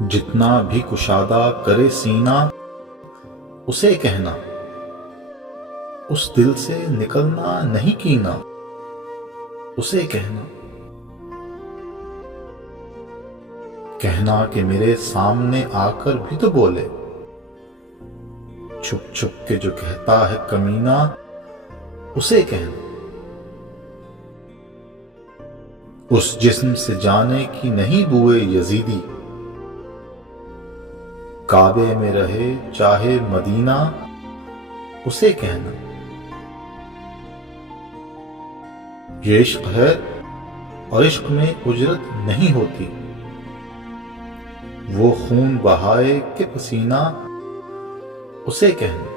جتنا بھی کشادہ کرے سینہ اسے کہنا، اس دل سے نکلنا نہیں کینہ اسے کہنا۔ کہنا کہ میرے سامنے آ کر بھی تو بولے، چھپ چھپ کے جو کہتا ہے کمینہ اسے کہنا۔ اس جسم سے جانے کی نہیں بوئے یزیدی، کعبے میں رہے چاہے مدینہ اسے کہنا۔ یہ عشق ہے اور عشق میں اجرت نہیں ہوتی، وہ خون بہائے کہ پسینہ اسے کہنا۔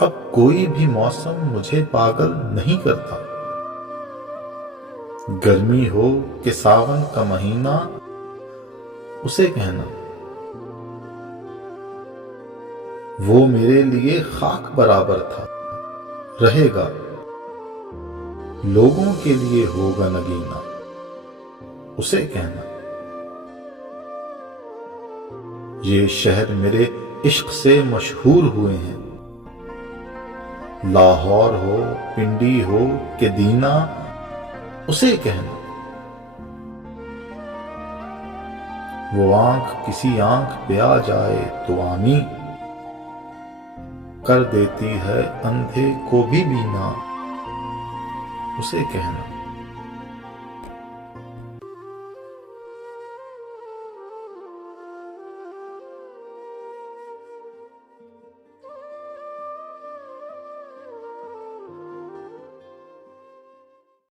اب کوئی بھی موسم مجھے پاگل نہیں کرتا، گرمی ہو کہ ساون کا مہینہ اسے کہنا۔ وہ میرے لیے خاک برابر تھا، رہے گا، لوگوں کے لیے ہوگا نگینا اسے کہنا۔ یہ شہر میرے عشق سے مشہور ہوئے ہیں، لاہور ہو پنڈی ہو کہ دینا اسے کہنا۔ وہ آنکھ کسی آنکھ پہ آ جائے تو آمی، کر دیتی ہے اندھے کو بھی بینا اسے کہنا۔